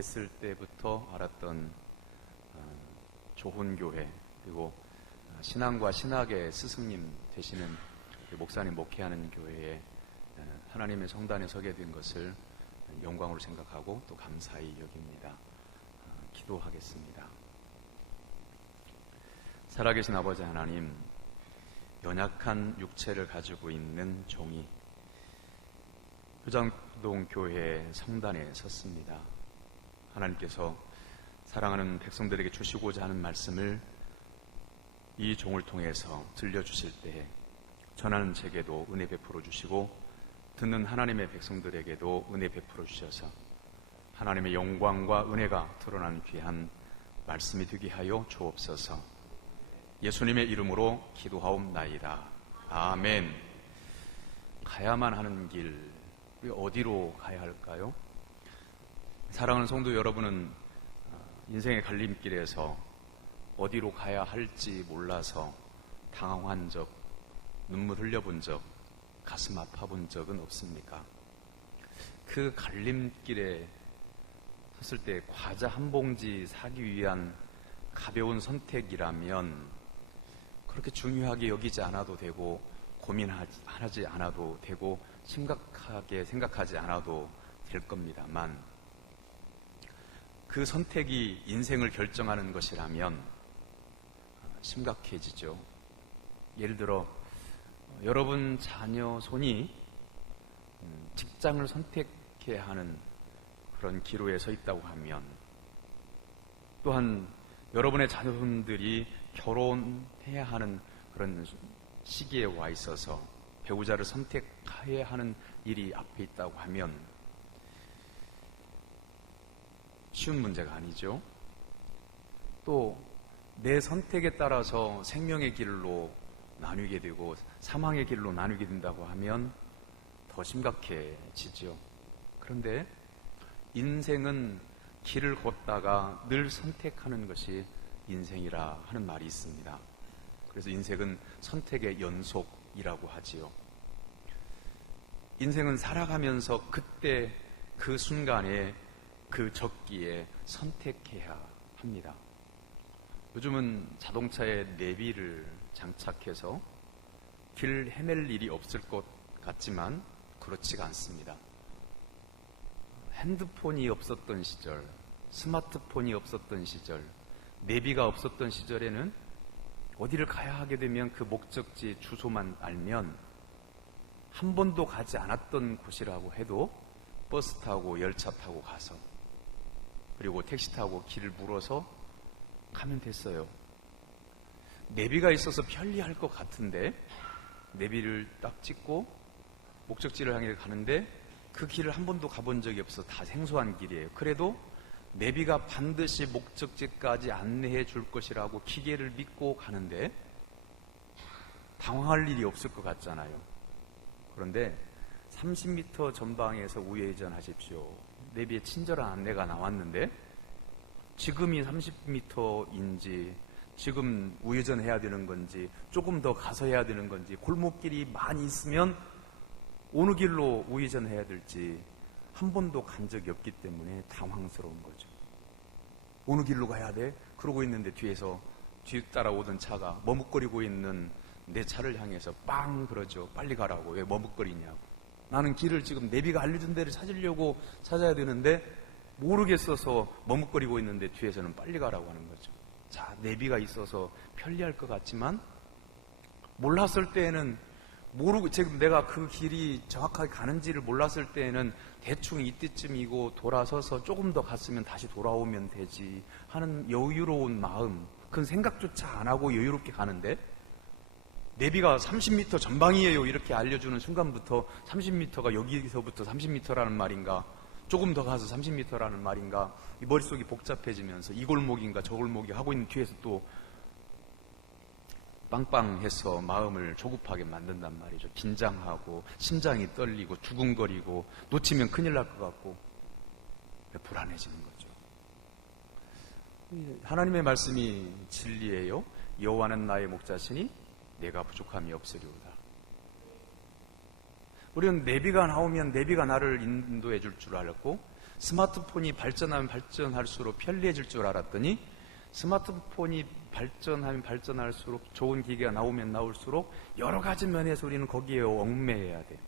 됐을 때부터 알았던 조훈교회, 그리고 신앙과 신학의 스승님 되시는 목사님 목회하는 교회에 하나님의 성단에 서게 된 것을 영광으로 생각하고 또 감사히 여깁니다. 기도하겠습니다. 살아계신 아버지 하나님, 연약한 육체를 가지고 있는 종이 효장동 교회 성단에 섰습니다. 하나님께서 사랑하는 백성들에게 주시고자 하는 말씀을 이 종을 통해서 들려주실 때에 전하는 제게도 은혜 베풀어 주시고 듣는 하나님의 백성들에게도 은혜 베풀어 주셔서 하나님의 영광과 은혜가 드러나는 귀한 말씀이 되게 하여 주옵소서. 예수님의 이름으로 기도하옵나이다. 아멘. 가야만 하는 길, 어디로 가야 할까요? 사랑하는 성도 여러분은 인생의 갈림길에서 어디로 가야 할지 몰라서 당황한 적, 눈물 흘려본 적, 가슴 아파본 적은 없습니까? 그 갈림길에 섰을 때 과자 한 봉지 사기 위한 가벼운 선택이라면 그렇게 중요하게 여기지 않아도 되고 고민하지 않아도 되고 심각하게 생각하지 않아도 될 겁니다만, 그 선택이 인생을 결정하는 것이라면 심각해지죠. 예를 들어 여러분 자녀 손이 직장을 선택해야 하는 그런 기로에 서 있다고 하면, 또한 여러분의 자녀분들이 결혼해야 하는 그런 시기에 와 있어서 배우자를 선택해야 하는 일이 앞에 있다고 하면 쉬운 문제가 아니죠. 또 내 선택에 따라서 생명의 길로 나뉘게 되고 사망의 길로 나뉘게 된다고 하면 더 심각해지죠. 그런데 인생은 길을 걷다가 늘 선택하는 것이 인생이라 하는 말이 있습니다. 그래서 인생은 선택의 연속이라고 하지요. 인생은 살아가면서 그때 그 순간에 그 적기에 선택해야 합니다. 요즘은 자동차에 내비를 장착해서 길 헤맬 일이 없을 것 같지만 그렇지가 않습니다. 핸드폰이 없었던 시절, 스마트폰이 없었던 시절, 내비가 없었던 시절에는 어디를 가야 하게 되면 그 목적지 주소만 알면 한 번도 가지 않았던 곳이라고 해도 버스 타고 열차 타고 가서, 그리고 택시 타고 길을 물어서 가면 됐어요. 내비가 있어서 편리할 것 같은데 내비를 딱 찍고 목적지를 향해 가는데 그 길을 한 번도 가본 적이 없어. 다 생소한 길이에요. 그래도 내비가 반드시 목적지까지 안내해 줄 것이라고 기계를 믿고 가는데 당황할 일이 없을 것 같잖아요. 그런데 30m 전방에서 우회전하십시오. 내비에 친절한 안내가 나왔는데 지금이 30m인지 지금 우회전해야 되는 건지 조금 더 가서 해야 되는 건지 골목길이 많이 있으면 어느 길로 우회전해야 될지 한 번도 간 적이 없기 때문에 당황스러운 거죠. 어느 길로 가야 돼? 그러고 있는데 뒤에서 뒤 따라오던 차가 머뭇거리고 있는 내 차를 향해서 빵 그러죠. 빨리 가라고. 왜 머뭇거리냐고. 나는 길을 지금 내비가 알려준 데를 찾으려고 찾아야 되는데 모르겠어서 머뭇거리고 있는데 뒤에서는 빨리 가라고 하는 거죠. 자, 내비가 있어서 편리할 것 같지만 몰랐을 때에는 모르고, 지금 내가 그 길이 정확하게 가는지를 몰랐을 때에는 대충 이때쯤이고 돌아서서 조금 더 갔으면 다시 돌아오면 되지 하는 여유로운 마음, 그건 생각조차 안 하고 여유롭게 가는데 내비가 30m 전방이에요 이렇게 알려주는 순간부터 30m가 여기서부터 30m라는 말인가, 조금 더 가서 30m라는 말인가, 이 머릿속이 복잡해지면서 이 골목인가 저 골목이 하고 있는 뒤에서 또 빵빵해서 마음을 조급하게 만든단 말이죠. 긴장하고 심장이 떨리고 두근거리고 놓치면 큰일 날 것 같고 불안해지는 거죠. 하나님의 말씀이 진리예요. 여호와는 나의 목자시니 내가 부족함이 없으리로다. 우리는 내비가 나오면 내비가 나를 인도해 줄 줄 알았고, 스마트폰이 발전하면 발전할수록 편리해질 줄 알았더니 스마트폰이 발전하면 발전할수록 좋은 기계가 나오면 나올수록 여러 가지 면에서 우리는 거기에 얽매여야 돼.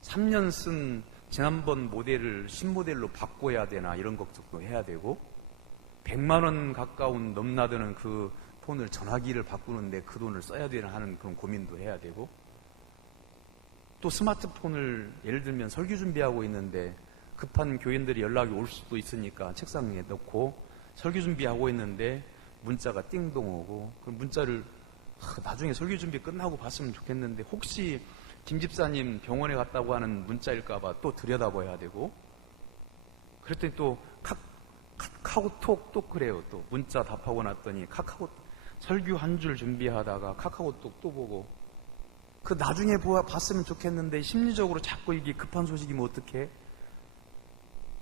3년 쓴 지난번 모델을 신모델로 바꿔야 되나 이런 걱정도 해야 되고 100만 원 가까운 넘나드는 그 폰을 전화기를 바꾸는데 그 돈을 써야 되나 하는 그런 고민도 해야 되고 또 스마트폰을 예를 들면 설교 준비하고 있는데 급한 교인들이 연락이 올 수도 있으니까 책상 위에 넣고 설교 준비하고 있는데 문자가 띵동 오고 그 문자를 나중에 설교 준비 끝나고 봤으면 좋겠는데 혹시 김 집사님 병원에 갔다고 하는 문자일까봐 또 들여다봐야 되고 그랬더니 또 카카오톡 또 그래요. 또 문자 답하고 났더니 설교 한 줄 준비하다가 카카오톡 또 보고 그 나중에 봤으면 좋겠는데 심리적으로 자꾸 이게 급한 소식이면 어떡해?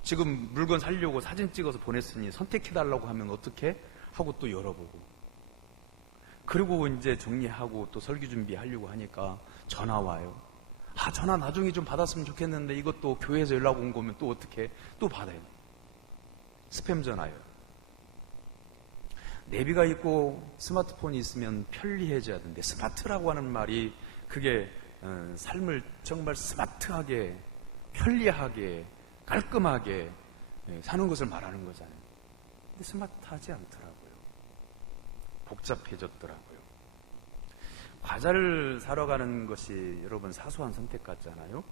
지금 물건 사려고 사진 찍어서 보냈으니 선택해달라고 하면 어떡해? 하고 또 열어보고 그리고 이제 정리하고 또 설교 준비하려고 하니까 전화 와요. 전화 나중에 좀 받았으면 좋겠는데 이것도 교회에서 연락 온 거면 또 어떡해? 또 받아요. 스팸 전화요. 내비가 있고 스마트폰이 있으면 편리해져야 되는데 스마트라고 하는 말이 그게 삶을 정말 스마트하게 편리하게 깔끔하게 사는 것을 말하는 거잖아요. 근데 스마트하지 않더라고요. 복잡해졌더라고요. 과자를 사러 가는 것이 여러분 사소한 선택 같잖아요.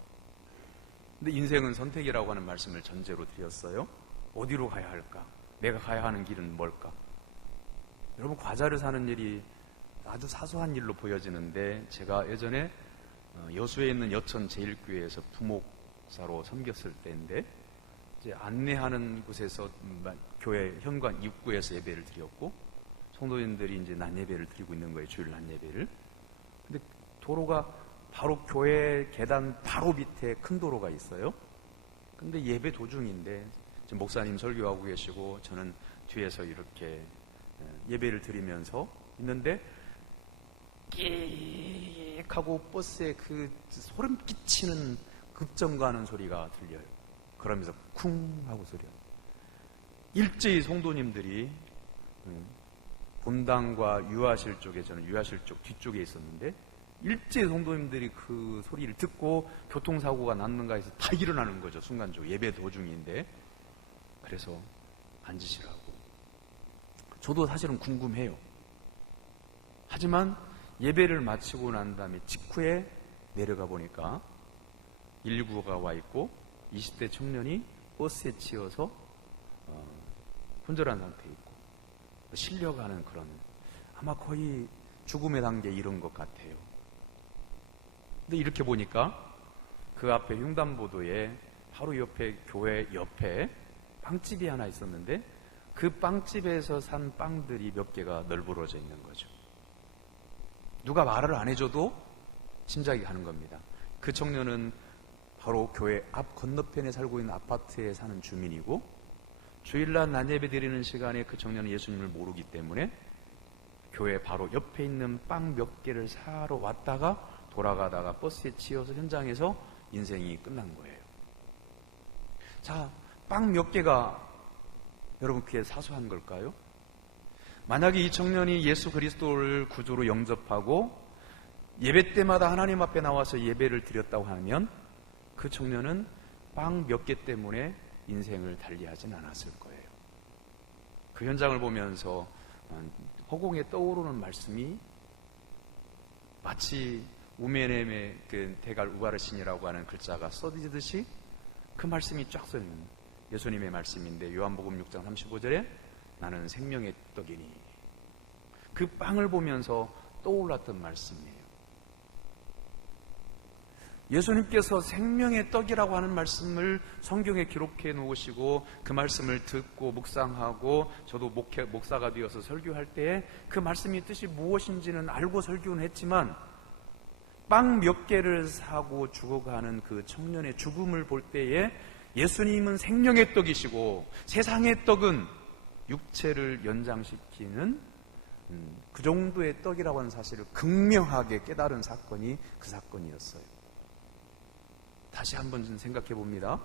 근데 인생은 선택이라고 하는 말씀을 전제로 드렸어요. 어디로 가야 할까? 내가 가야 하는 길은 뭘까? 여러분 과자를 사는 일이 아주 사소한 일로 보여지는데 제가 예전에 여수에 있는 여천 제일교회에서 부목사로 섬겼을 때인데 이제 안내하는 곳에서 교회 현관 입구에서 예배를 드렸고 성도님들이 이제 낮 예배를 드리고 있는 거예요. 주일 낮 예배를. 근데 도로가 바로 교회 계단 바로 밑에 큰 도로가 있어요. 근데 예배 도중인데 지금 목사님 설교하고 계시고 저는 뒤에서 이렇게 예배를 드리면서 있는데 끼익 하고 버스에 그 소름 끼치는 급정거하는 소리가 들려요. 그러면서 쿵 하고 소리가 일제히 성도님들이 본당과 유아실 쪽에 저는 유아실 쪽 뒤쪽에 있었는데 일제히 성도님들이 그 소리를 듣고 교통사고가 났는가 해서 다 일어나는 거죠. 순간적으로 예배 도중인데 그래서 앉으시라고. 저도 사실은 궁금해요. 하지만 예배를 마치고 난 다음에 직후에 내려가 보니까 119가 와 있고 20대 청년이 버스에 치여서 혼절한 상태에 있고 실려가는 그런 아마 거의 죽음의 단계에 이른 것 같아요. 근데 이렇게 보니까 그 앞에 횡단보도에 바로 옆에 교회 옆에 빵집이 하나 있었는데 그 빵집에서 산 빵들이 몇 개가 널브러져 있는 거죠. 누가 말을 안 해줘도 짐작이 가는 겁니다. 그 청년은 바로 교회 앞 건너편에 살고 있는 아파트에 사는 주민이고 주일날 낮예배 드리는 시간에 그 청년은 예수님을 모르기 때문에 교회 바로 옆에 있는 빵 몇 개를 사러 왔다가 돌아가다가 버스에 치여서 현장에서 인생이 끝난 거예요. 자, 빵 몇 개가 여러분 그게 사소한 걸까요? 만약에 이 청년이 예수 그리스도를 구주로 영접하고 예배 때마다 하나님 앞에 나와서 예배를 드렸다고 하면 그 청년은 빵 몇 개 때문에 인생을 달리하진 않았을 거예요. 그 현장을 보면서 허공에 떠오르는 말씀이 마치 우메넴의 그 대갈 우가르신이라고 하는 글자가 써지듯이 그 말씀이 쫙 써있는 예수님의 말씀인데 요한복음 6장 35절에 나는 생명의 떡이니 그 빵을 보면서 떠올랐던 말씀이에요. 예수님께서 생명의 떡이라고 하는 말씀을 성경에 기록해 놓으시고 그 말씀을 듣고 묵상하고 저도 목사가 되어서 설교할 때에 그 말씀의 뜻이 무엇인지는 알고 설교는 했지만 빵 몇 개를 사고 죽어가는 그 청년의 죽음을 볼 때에 예수님은 생명의 떡이시고 세상의 떡은 육체를 연장시키는 그 정도의 떡이라고 하는 사실을 극명하게 깨달은 사건이 그 사건이었어요. 다시 한번 좀 생각해 봅니다.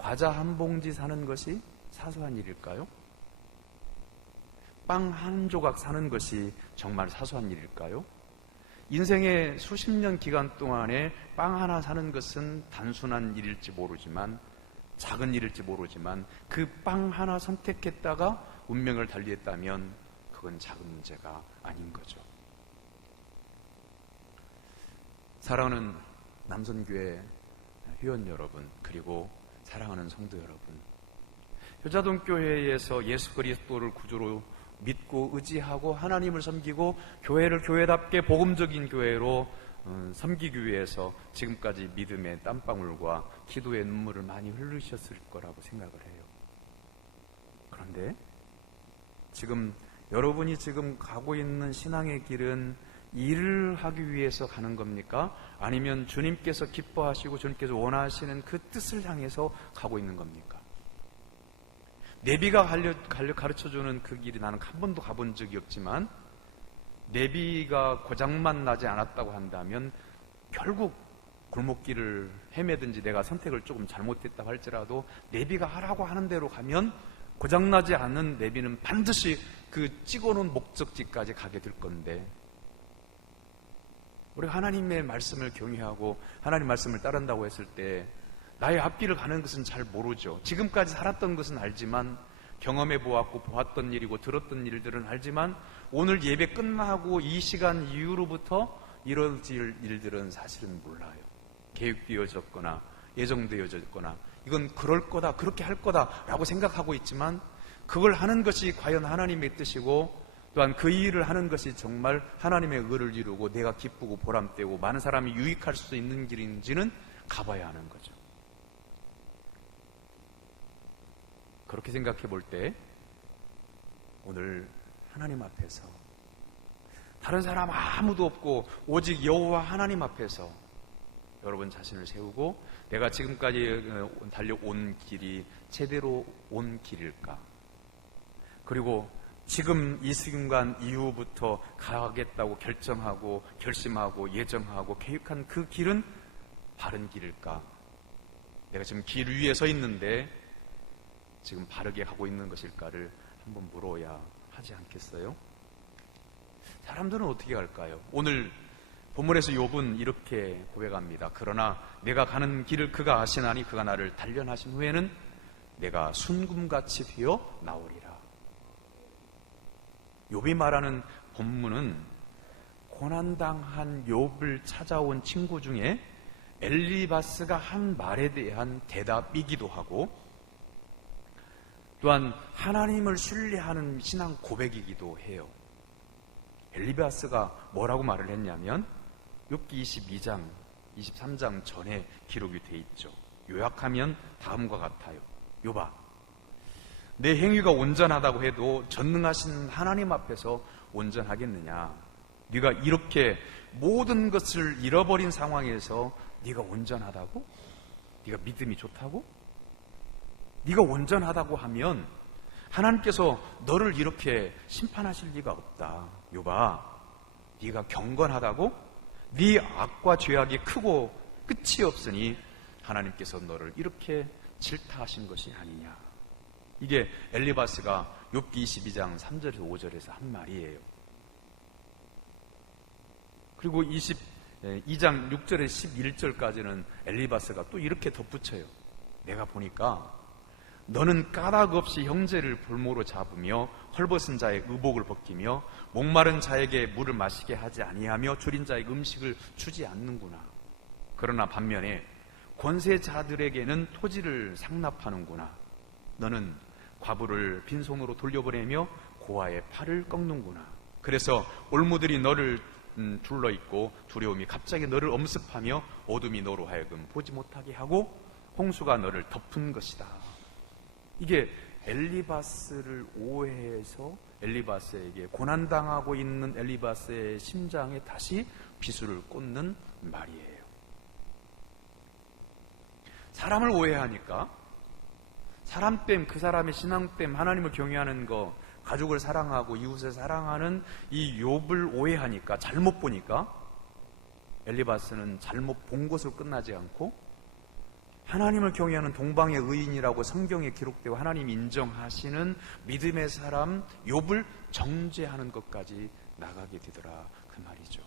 과자 한 봉지 사는 것이 사소한 일일까요? 빵 한 조각 사는 것이 정말 사소한 일일까요? 인생의 수십 년 기간 동안에 빵 하나 사는 것은 단순한 일일지 모르지만, 작은 일일지 모르지만 그 빵 하나 선택했다가 운명을 달리했다면 그건 작은 문제가 아닌 거죠. 사랑하는 남선교회 회원 여러분, 그리고 사랑하는 성도 여러분, 효자동교회에서 예수 그리스도를 구주로 믿고 의지하고 하나님을 섬기고 교회를 교회답게 복음적인 교회로 섬기기 위해서 지금까지 믿음의 땀방울과 기도의 눈물을 많이 흘리셨을 거라고 생각을 해요. 그런데 지금 여러분이 지금 가고 있는 신앙의 길은 일을 하기 위해서 가는 겁니까? 아니면 주님께서 기뻐하시고 주님께서 원하시는 그 뜻을 향해서 가고 있는 겁니까? 내비가 가르쳐주는 그 길이 나는 한 번도 가본 적이 없지만, 내비가 고장만 나지 않았다고 한다면 결국 골목길을 헤매든지 내가 선택을 조금 잘못했다고 할지라도 내비가 하라고 하는 대로 가면 고장나지 않은 내비는 반드시 그 찍어놓은 목적지까지 가게 될 건데, 우리가 하나님의 말씀을 경외하고 하나님 말씀을 따른다고 했을 때 나의 앞길을 가는 것은 잘 모르죠. 지금까지 살았던 것은 알지만, 경험해 보았고 보았던 일이고 들었던 일들은 알지만, 오늘 예배 끝나고 이 시간 이후로부터 이뤄질 일들은 사실은 몰라요. 계획되어졌거나 예정되어졌거나 이건 그럴 거다, 그렇게 할 거다 라고 생각하고 있지만, 그걸 하는 것이 과연 하나님의 뜻이고 또한 그 일을 하는 것이 정말 하나님의 의를 이루고 내가 기쁘고 보람되고 많은 사람이 유익할 수 있는 길인지는 가봐야 하는 거죠. 그렇게 생각해 볼 때 오늘 하나님 앞에서, 다른 사람 아무도 없고 오직 여호와 하나님 앞에서 여러분 자신을 세우고, 내가 지금까지 달려온 길이 제대로 온 길일까? 그리고 지금 이 순간 이후부터 가겠다고 결정하고 결심하고 예정하고 계획한 그 길은 바른 길일까? 내가 지금 길 위에 서 있는데 지금 바르게 가고 있는 것일까를 한번 물어야 하지 않겠어요? 사람들은 어떻게 할까요? 오늘 본문에서 욥은 이렇게 고백합니다. 그러나 내가 가는 길을 그가 아시나니 그가 나를 단련하신 후에는 내가 순금같이 휘어 나오리라. 욥이 말하는 본문은 고난당한 욥을 찾아온 친구 중에 엘리바스가 한 말에 대한 대답이기도 하고, 또한 하나님을 신뢰하는 신앙 고백이기도 해요. 엘리바스가 뭐라고 말을 했냐면 욥기 22장, 23장 전에 기록이 돼 있죠. 요약하면 다음과 같아요. 욥아, 내 행위가 온전하다고 해도 전능하신 하나님 앞에서 온전하겠느냐? 네가 이렇게 모든 것을 잃어버린 상황에서 네가 온전하다고? 네가 믿음이 좋다고? 네가 온전하다고 하면 하나님께서 너를 이렇게 심판하실 리가 없다. 욥아, 네가 경건하다고? 네 악과 죄악이 크고 끝이 없으니 하나님께서 너를 이렇게 질타하신 것이 아니냐. 이게 엘리바스가 욥기 22장 3절에서 5절에서 한 말이에요. 그리고 22장 6절에서 11절까지는 엘리바스가 또 이렇게 덧붙여요. 내가 보니까 너는 까닭 없이 형제를 볼모로 잡으며 헐벗은 자의 의복을 벗기며 목마른 자에게 물을 마시게 하지 아니하며 줄인 자에게 음식을 주지 않는구나. 그러나 반면에 권세자들에게는 토지를 상납하는구나. 너는 과부를 빈손으로 돌려보내며 고아의 팔을 꺾는구나. 그래서 올무들이 너를 둘러있고 두려움이 갑자기 너를 엄습하며 어둠이 너로 하여금 보지 못하게 하고 홍수가 너를 덮은 것이다. 이게 엘리바스를 오해해서 엘리바스에게, 고난당하고 있는 엘리바스의 심장에 다시 비수를 꽂는 말이에요. 사람을 오해하니까, 사람 땜, 그 사람의 신앙 땜, 하나님을 경외하는 거, 가족을 사랑하고 이웃을 사랑하는 이 욥을 오해하니까, 잘못 보니까 엘리바스는 잘못 본 것으로 끝나지 않고 하나님을 경외하는 동방의 의인이라고 성경에 기록되고 하나님이 인정하시는 믿음의 사람 욥을 정죄하는 것까지 나가게 되더라, 그 말이죠.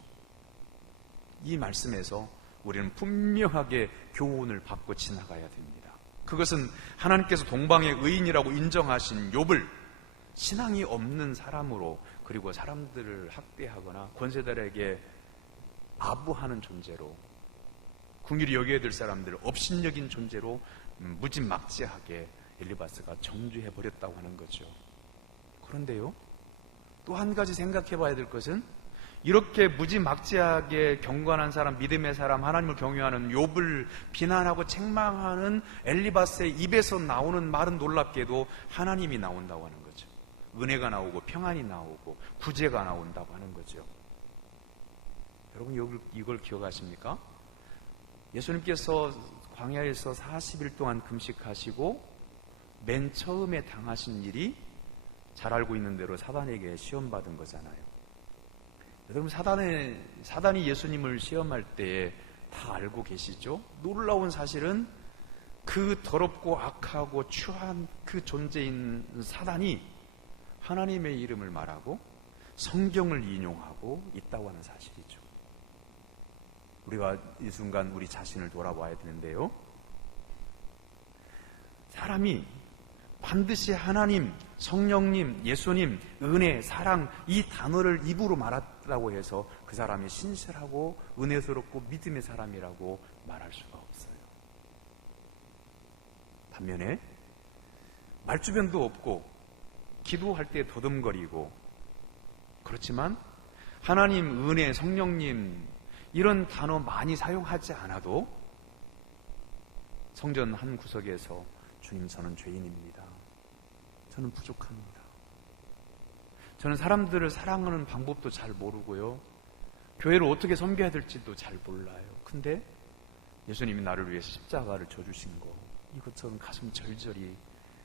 이 말씀에서 우리는 분명하게 교훈을 받고 지나가야 됩니다. 그것은 하나님께서 동방의 의인이라고 인정하신 욥을 신앙이 없는 사람으로, 그리고 사람들을 학대하거나 권세들에게 아부하는 존재로, 긍휼히 여겨야 될 사람들을 업신여긴 존재로 무지막지하게 엘리바스가 정죄해버렸다고 하는 거죠. 그런데요, 또 한 가지 생각해 봐야 될 것은, 이렇게 무지막지하게 경건한 사람, 믿음의 사람, 하나님을 경외하는 욥을 비난하고 책망하는 엘리바스의 입에서 나오는 말은 놀랍게도 하나님이 나온다고 하는 거죠. 은혜가 나오고 평안이 나오고 구제가 나온다고 하는 거죠. 여러분, 이걸 기억하십니까? 예수님께서 광야에서 40일 동안 금식하시고 맨 처음에 당하신 일이 잘 알고 있는 대로 사단에게 시험받은 거잖아요. 여러분, 사단이 예수님을 시험할 때에 다 알고 계시죠? 놀라운 사실은 그 더럽고 악하고 추한 그 존재인 사단이 하나님의 이름을 말하고 성경을 인용하고 있다고 하는 사실이죠. 우리가 이 순간 우리 자신을 돌아봐야 되는데요, 사람이 반드시 하나님, 성령님, 예수님, 은혜, 사랑, 이 단어를 입으로 말했다고 해서 그 사람이 신실하고 은혜스럽고 믿음의 사람이라고 말할 수가 없어요. 반면에 말주변도 없고 기도할 때 더듬거리고, 그렇지만 하나님, 은혜, 성령님 이런 단어 많이 사용하지 않아도 성전 한 구석에서 주님, 저는 죄인입니다. 저는 부족합니다. 저는 사람들을 사랑하는 방법도 잘 모르고요, 교회를 어떻게 섬겨야 될지도 잘 몰라요. 근데 예수님이 나를 위해서 십자가를 져주신 거, 이것 저는 가슴 절절히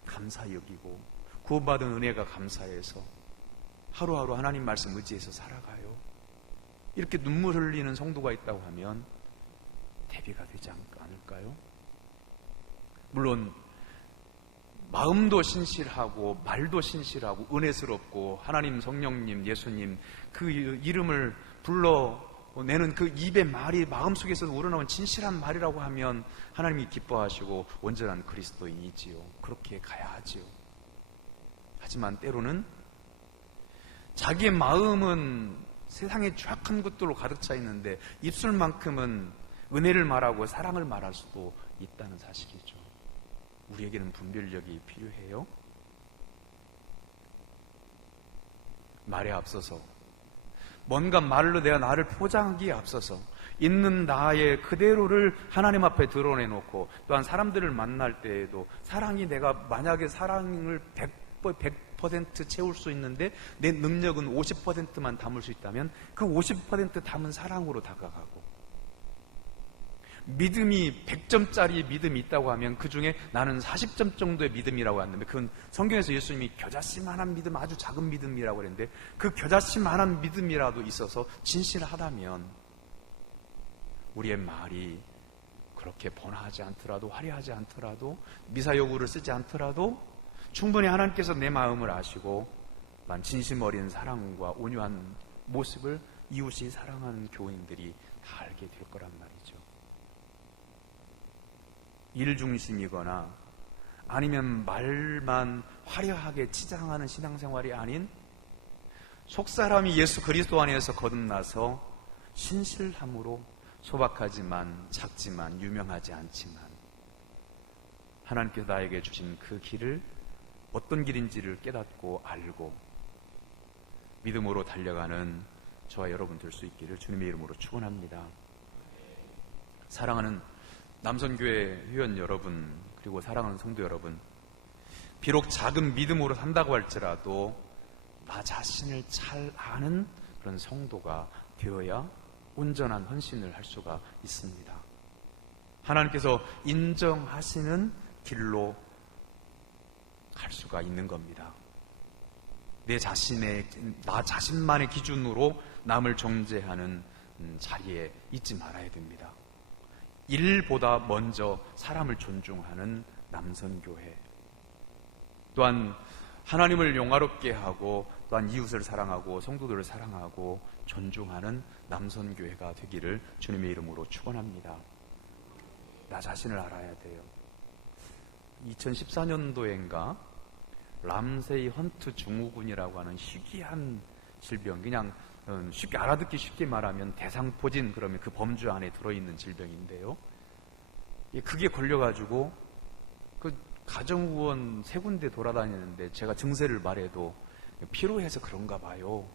감사히 여기고 구원받은 은혜가 감사해서 하루하루 하나님 말씀 의지해서 살아가요. 이렇게 눈물 흘리는 성도가 있다고 하면 대비가 되지 않을까요? 물론 마음도 신실하고 말도 신실하고 은혜스럽고 하나님, 성령님, 예수님 그 이름을 불러내는 그 입의 말이 마음속에서 우러나온 진실한 말이라고 하면 하나님이 기뻐하시고 온전한 그리스도인이지요. 그렇게 가야 하지요. 하지만 때로는 자기의 마음은 세상의 추악한 것들로 가득 차 있는데 입술만큼은 은혜를 말하고 사랑을 말할 수도 있다는 사실이죠. 우리에게는 분별력이 필요해요. 말에 앞서서, 뭔가 말로 내가 나를 포장하기에 앞서서 있는 나의 그대로를 하나님 앞에 드러내놓고, 또한 사람들을 만날 때에도 사랑이, 내가 만약에 사랑을 100% 채울 수 있는데 내 능력은 50%만 담을 수 있다면 그 50% 담은 사랑으로 다가가고, 믿음이 100점짜리 믿음이 있다고 하면 그 중에 나는 40점 정도의 믿음이라고 하는데, 그건 성경에서 예수님이 겨자씨만한 믿음, 아주 작은 믿음이라고 그랬는데, 그 겨자씨만한 믿음이라도 있어서 진실하다면 우리의 말이 그렇게 번화하지 않더라도, 화려하지 않더라도, 미사여구를 쓰지 않더라도 충분히 하나님께서 내 마음을 아시고 난 진심 어린 사랑과 온유한 모습을 이웃이 사랑하는 교인들이 다 알게 될 거란 말이죠. 일 중심이거나 아니면 말만 화려하게 치장하는 신앙생활이 아닌, 속사람이 예수 그리스도 안에서 거듭나서 신실함으로 소박하지만 작지만 유명하지 않지만 하나님께서 나에게 주신 그 길을 어떤 길인지를 깨닫고 알고 믿음으로 달려가는 저와 여러분 될 수 있기를 주님의 이름으로 축원합니다. 사랑하는 남선교회 회원 여러분, 그리고 사랑하는 성도 여러분, 비록 작은 믿음으로 산다고 할지라도 나 자신을 잘 아는 그런 성도가 되어야 온전한 헌신을 할 수가 있습니다. 하나님께서 인정하시는 길로 갈 수가 있는 겁니다. 나 자신만의 기준으로 남을 정죄하는 자리에 있지 말아야 됩니다. 일보다 먼저 사람을 존중하는 남선교회, 또한 하나님을 영화롭게 하고 또한 이웃을 사랑하고 성도들을 사랑하고 존중하는 남선교회가 되기를 주님의 이름으로 축원합니다. 나 자신을 알아야 돼요. 2014년도인가 람세이 헌트 증후군이라고 하는 희귀한 질병, 그냥 쉽게 알아듣기 쉽게 말하면 대상포진, 그러면 그 범주 안에 들어있는 질병인데요. 그게 걸려가지고 그 가정의원 3군데 돌아다니는데 제가 증세를 말해도 피로해서 그런가 봐요.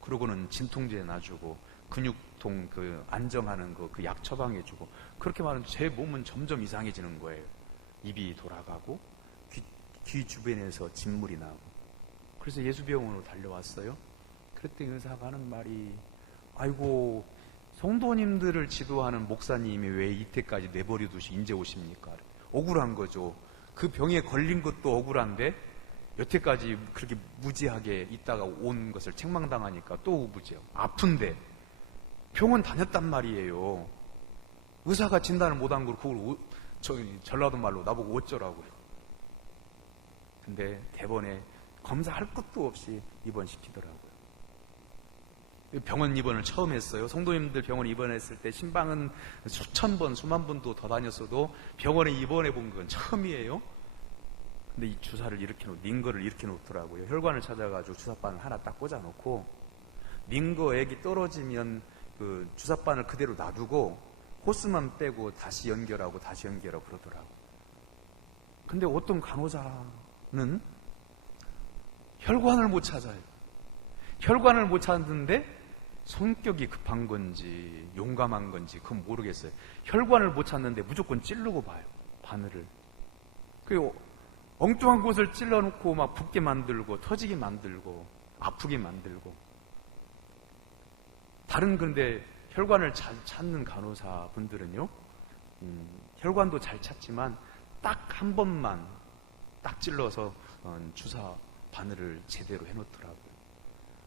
그러고는 진통제 놔주고 근육통 안정하는 그 약 처방해주고, 그렇게 말하면 제 몸은 점점 이상해지는 거예요. 입이 돌아가고 귀 주변에서 진물이 나고. 그래서 예수병원으로 달려왔어요. 그랬더니 의사가 하는 말이, 아이고 성도님들을 지도하는 목사님이 왜 이때까지 내버려두시 인제 오십니까? 억울한 거죠. 그 병에 걸린 것도 억울한데 여태까지 그렇게 무지하게 있다가 온 것을 책망당하니까 또 무지하고 아픈데 병원 다녔단 말이에요. 의사가 진단을 못한 걸 그걸 전라도 말로 나보고 어쩌라고요. 근데 대번에 검사할 것도 없이 입원시키더라고요. 병원 입원을 처음 했어요. 성도님들 병원 입원했을 때 신방은 수천 번, 수만 번도 더 다녔어도 병원에 입원해 본 건 처음이에요. 근데 이 주사를 링거를 이렇게 놓더라고요. 혈관을 찾아가지고 주사바늘 하나 딱 꽂아놓고 링거액이 떨어지면 그 주사바늘 그대로 놔두고 호스만 빼고 다시 연결하고 그러더라고요. 근데 어떤 간호사는 혈관을 못 찾아요. 혈관을 못 찾는데 성격이 급한 건지 용감한 건지 그건 모르겠어요. 혈관을 못 찾는데 무조건 찌르고 봐요. 바늘을. 그리고 엉뚱한 곳을 찔러놓고 막 붓게 만들고 터지게 만들고 아프게 만들고. 다른 근데 혈관을 잘 찾는 간호사 분들은요, 혈관도 잘 찾지만 딱 한 번만 딱 찔러서 주사 바늘을 제대로 해놓더라고요.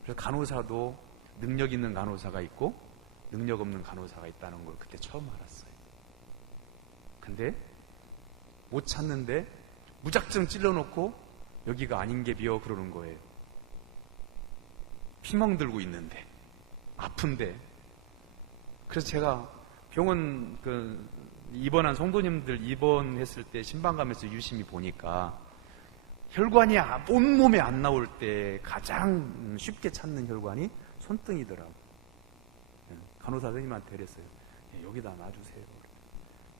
그래서 간호사도 능력 있는 간호사가 있고 능력 없는 간호사가 있다는 걸 그때 처음 알았어요. 근데 못 찾는데 무작정 찔러놓고 여기가 아닌 게 비어 그러는 거예요. 피멍 들고 있는데 아픈데. 그래서 제가 병원 입원한 성도님들 입원했을 때 신방가면서 유심히 보니까 혈관이 온몸에 안 나올 때 가장 쉽게 찾는 혈관이 손등이더라고요. 간호사 선생님한테 그랬어요. 여기다 놔주세요.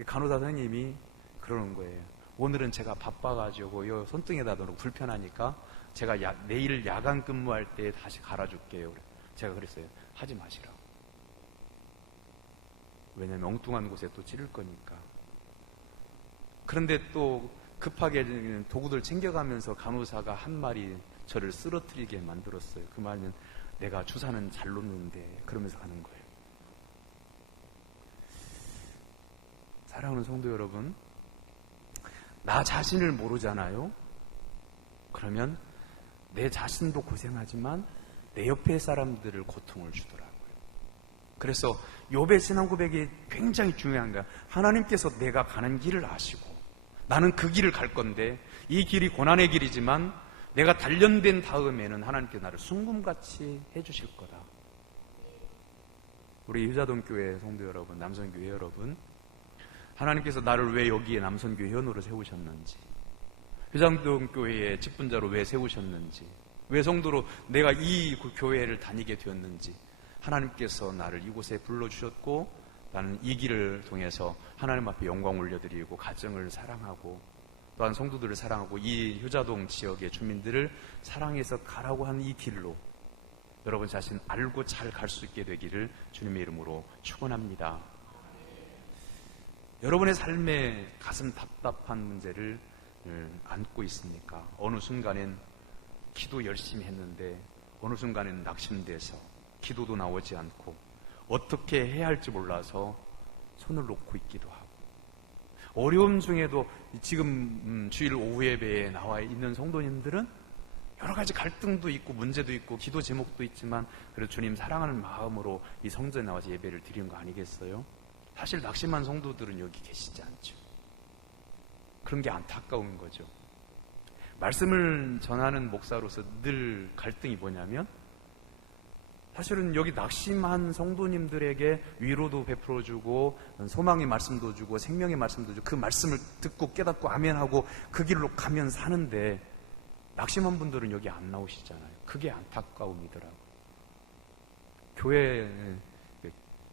간호사 선생님이 그러는 거예요. 오늘은 제가 바빠가지고 요 손등에다 넣고 불편하니까 제가 내일 야간 근무할 때 다시 갈아줄게요. 제가 그랬어요. 하지 마시라고. 왜냐면 엉뚱한 곳에 또 찌를 거니까. 그런데 또 급하게 도구들 챙겨가면서 간호사가 한 말이 저를 쓰러뜨리게 만들었어요. 그 말은 내가 주사는 잘 놓는데 그러면서 하는 거예요. 사랑하는 성도 여러분, 나 자신을 모르잖아요. 그러면 내 자신도 고생하지만 내 옆에 사람들을 고통을 주더라고요. 그래서 욥의 신앙 고백이 굉장히 중요한 거야. 하나님께서 내가 가는 길을 아시고 나는 그 길을 갈 건데 이 길이 고난의 길이지만 내가 단련된 다음에는 하나님께 나를 순금같이 해주실 거다. 우리 효자동교회 성도 여러분, 남선교회 여러분, 하나님께서 나를 왜 여기에 남선교회 회원으로 세우셨는지, 효자동교회의 직분자로 왜 세우셨는지, 왜 성도로 내가 이 교회를 다니게 되었는지, 하나님께서 나를 이곳에 불러주셨고 나는 이 길을 통해서 하나님 앞에 영광 올려드리고 가정을 사랑하고 또한 성도들을 사랑하고 이 효자동 지역의 주민들을 사랑해서 가라고 하는 이 길로 여러분 자신 알고 잘 갈 수 있게 되기를 주님의 이름으로 축원합니다. 여러분의 삶에 가슴 답답한 문제를 안고 있습니까? 어느 순간엔 기도 열심히 했는데 어느 순간엔 낙심돼서 기도도 나오지 않고 어떻게 해야 할지 몰라서 손을 놓고 있기도 하고, 어려움 중에도 지금 주일 오후 예배에 나와 있는 성도님들은 여러 가지 갈등도 있고 문제도 있고 기도 제목도 있지만 그래도 주님 사랑하는 마음으로 이 성전에 나와서 예배를 드리는 거 아니겠어요? 사실 낙심한 성도들은 여기 계시지 않죠. 그런 게 안타까운 거죠. 말씀을 전하는 목사로서 늘 갈등이 뭐냐면, 사실은 여기 낙심한 성도님들에게 위로도 베풀어주고 소망의 말씀도 주고 생명의 말씀도 주고 그 말씀을 듣고 깨닫고 아멘하고 그 길로 가면 사는데, 낙심한 분들은 여기 안 나오시잖아요. 그게 안타까움이더라고요. 교회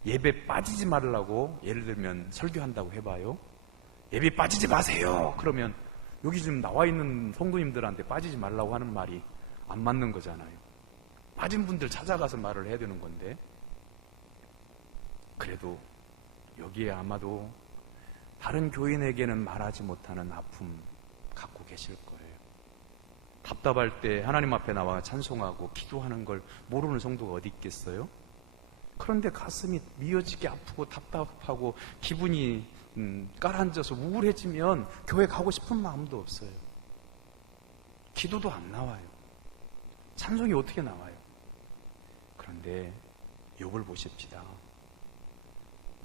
예배 빠지지 말라고 예를 들면 설교한다고 해봐요. 예배 빠지지 마세요. 그러면 여기 지금 나와 있는 성도님들한테 빠지지 말라고 하는 말이 안 맞는 거잖아요. 빠진 분들 찾아가서 말을 해야 되는 건데, 그래도 여기에 아마도 다른 교인에게는 말하지 못하는 아픔 갖고 계실 거예요. 답답할 때 하나님 앞에 나와 찬송하고 기도하는 걸 모르는 성도가 어디 있겠어요? 그런데 가슴이 미어지게 아프고 답답하고 기분이 깔아앉아서 우울해지면 교회 가고 싶은 마음도 없어요. 기도도 안 나와요. 찬송이 어떻게 나와요? 그런데 욥을 보십시다.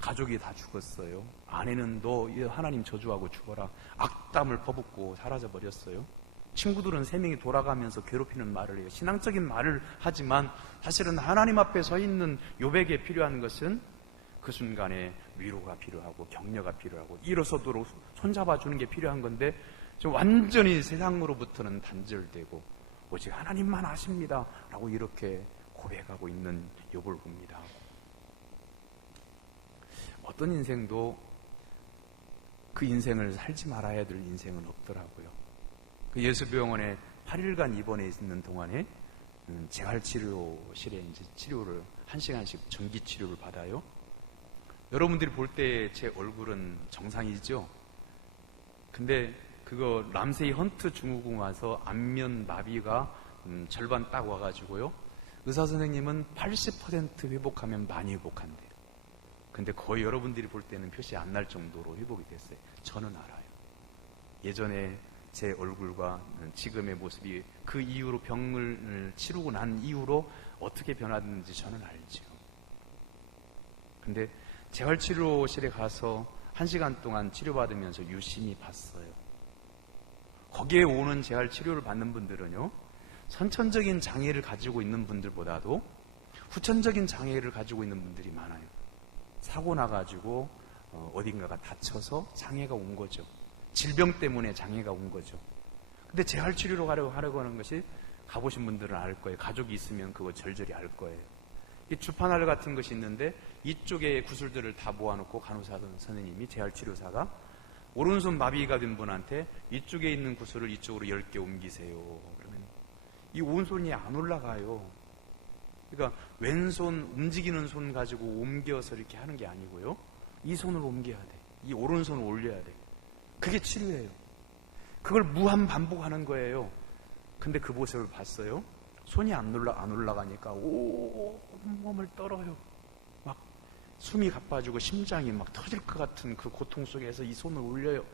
가족이 다 죽었어요. 아내는 너 하나님 저주하고 죽어라 악담을 퍼붓고 사라져버렸어요. 친구들은 3명이 돌아가면서 괴롭히는 말을 해요. 신앙적인 말을 하지만 사실은 하나님 앞에 서 있는 욥에게 필요한 것은 그 순간에 위로가 필요하고 격려가 필요하고 일어서도록 손잡아주는 게 필요한 건데, 좀 완전히 세상으로부터는 단절되고 오직 하나님만 아십니다 라고 이렇게 고백하고 있는 욥을 봅니다. 어떤 인생도 그 인생을 살지 말아야 될 인생은 없더라고요. 그 예수병원에 8일간 입원해 있는 동안에 재활치료실에 이제 치료를 1시간씩 전기 치료를 받아요. 여러분들이 볼 때 제 얼굴은 정상이죠? 근데 그거 람세이 헌트 증후군 와서 안면 마비가 절반 딱 와가지고요. 의사 선생님은 80% 회복하면 많이 회복한대요. 근데 거의 여러분들이 볼 때는 표시 안 날 정도로 회복이 됐어요. 저는 알아요. 예전에 제 얼굴과 지금의 모습이 그 이후로 병을 치르고 난 이후로 어떻게 변화됐는지 저는 알죠. 근데 재활치료실에 가서 1시간 동안 치료받으면서 유심히 봤어요. 거기에 오는 재활치료를 받는 분들은요, 선천적인 장애를 가지고 있는 분들보다도 후천적인 장애를 가지고 있는 분들이 많아요. 사고 나가지고 어딘가가 다쳐서 장애가 온 거죠. 질병 때문에 장애가 온 거죠. 근데 재활치료로 하려고 하는 것이, 가보신 분들은 알 거예요. 가족이 있으면 그거 절절히 알 거예요. 이 주파날 같은 것이 있는데 이쪽에 구슬들을 다 모아놓고 간호사 선생님이, 재활치료사가 오른손 마비가 된 분한테 이쪽에 있는 구슬을 이쪽으로 10개 옮기세요. 그러면 이 오른손이 안 올라가요. 그러니까 왼손, 움직이는 손 가지고 옮겨서 이렇게 하는 게 아니고요, 이 손을 옮겨야 돼. 이 오른손을 올려야 돼. 그게 치료예요. 그걸 무한 반복하는 거예요. 근데 그 모습을 봤어요. 손이 안 올라가니까 온몸을 떨어요. 막 숨이 가빠지고 심장이 막 터질 것 같은 그 고통 속에서 이 손을 올려요.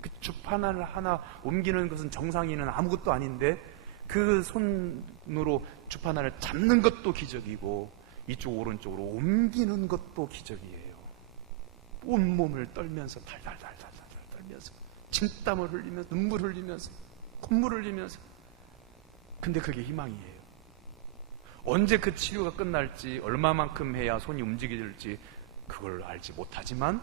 그 주판을 하나 옮기는 것은 정상인은 아무것도 아닌데, 그 손으로 주판을 잡는 것도 기적이고 이쪽 오른쪽으로 옮기는 것도 기적이에요. 온몸을 떨면서 달달달달 떨면서 침땀을 흘리면서 눈물 흘리면서 콧물 흘리면서. 근데 그게 희망이에요. 언제 그 치료가 끝날지, 얼마만큼 해야 손이 움직여질지 그걸 알지 못하지만,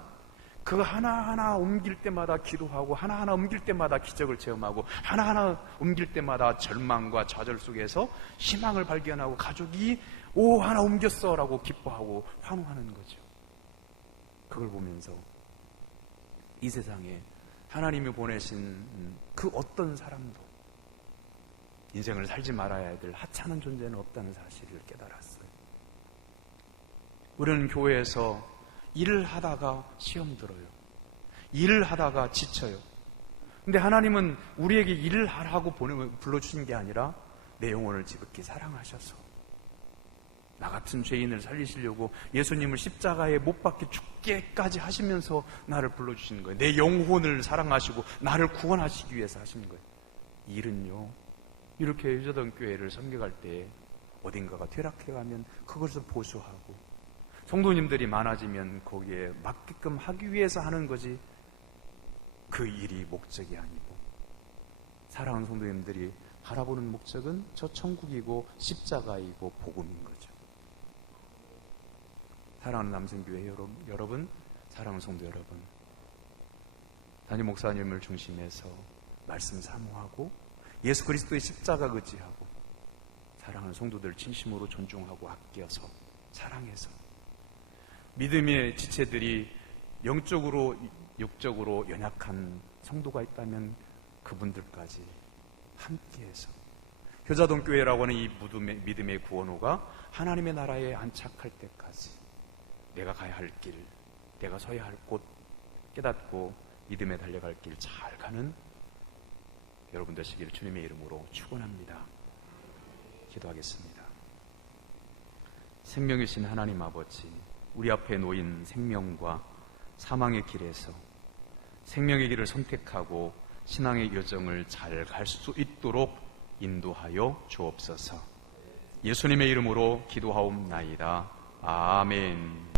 그거 하나하나 옮길 때마다 기도하고 하나하나 옮길 때마다 기적을 체험하고 하나하나 옮길 때마다 절망과 좌절 속에서 희망을 발견하고 가족이 하나 옮겼어 라고 기뻐하고 환호하는 거죠. 그걸 보면서 이 세상에 하나님이 보내신 그 어떤 사람도 인생을 살지 말아야 될 하찮은 존재는 없다는 사실을 깨달았어요. 우리는 교회에서 일을 하다가 시험 들어요. 일을 하다가 지쳐요. 근데 하나님은 우리에게 일을 하라고 불러주신 게 아니라 내 영혼을 지극히 사랑하셔서 나 같은 죄인을 살리시려고 예수님을 십자가에 못 박혀 죽게까지 하시면서 나를 불러주시는 거예요. 내 영혼을 사랑하시고 나를 구원하시기 위해서 하시는 거예요. 일은요, 이렇게 유저던 교회를 섬겨갈 때 어딘가가 퇴락해가면 그것을 보수하고, 성도님들이 많아지면 거기에 맞게끔 하기 위해서 하는 거지 그 일이 목적이 아니고, 사랑하는 성도님들이 바라보는 목적은 저 천국이고 십자가이고 복음인 거죠. 사랑하는 남성교회 여러분, 사랑하는 성도 여러분, 담임 목사님을 중심해서 말씀 사모하고 예수 그리스도의 십자가 의지하고 사랑하는 성도들 진심으로 존중하고 아껴서 사랑해서, 믿음의 지체들이 영적으로 육적으로 연약한 성도가 있다면 그분들까지 함께해서 효자동교회라고 하는 이 믿음의 구원호가 하나님의 나라에 안착할 때까지 내가 가야 할 길, 내가 서야 할 곳 깨닫고 믿음에 달려갈 길 잘 가는 여러분 되시기를 주님의 이름으로 축원합니다. 기도하겠습니다. 생명이신 하나님 아버지, 우리 앞에 놓인 생명과 사망의 길에서 생명의 길을 선택하고 신앙의 여정을 잘 갈 수 있도록 인도하여 주옵소서. 예수님의 이름으로 기도하옵나이다. 아멘.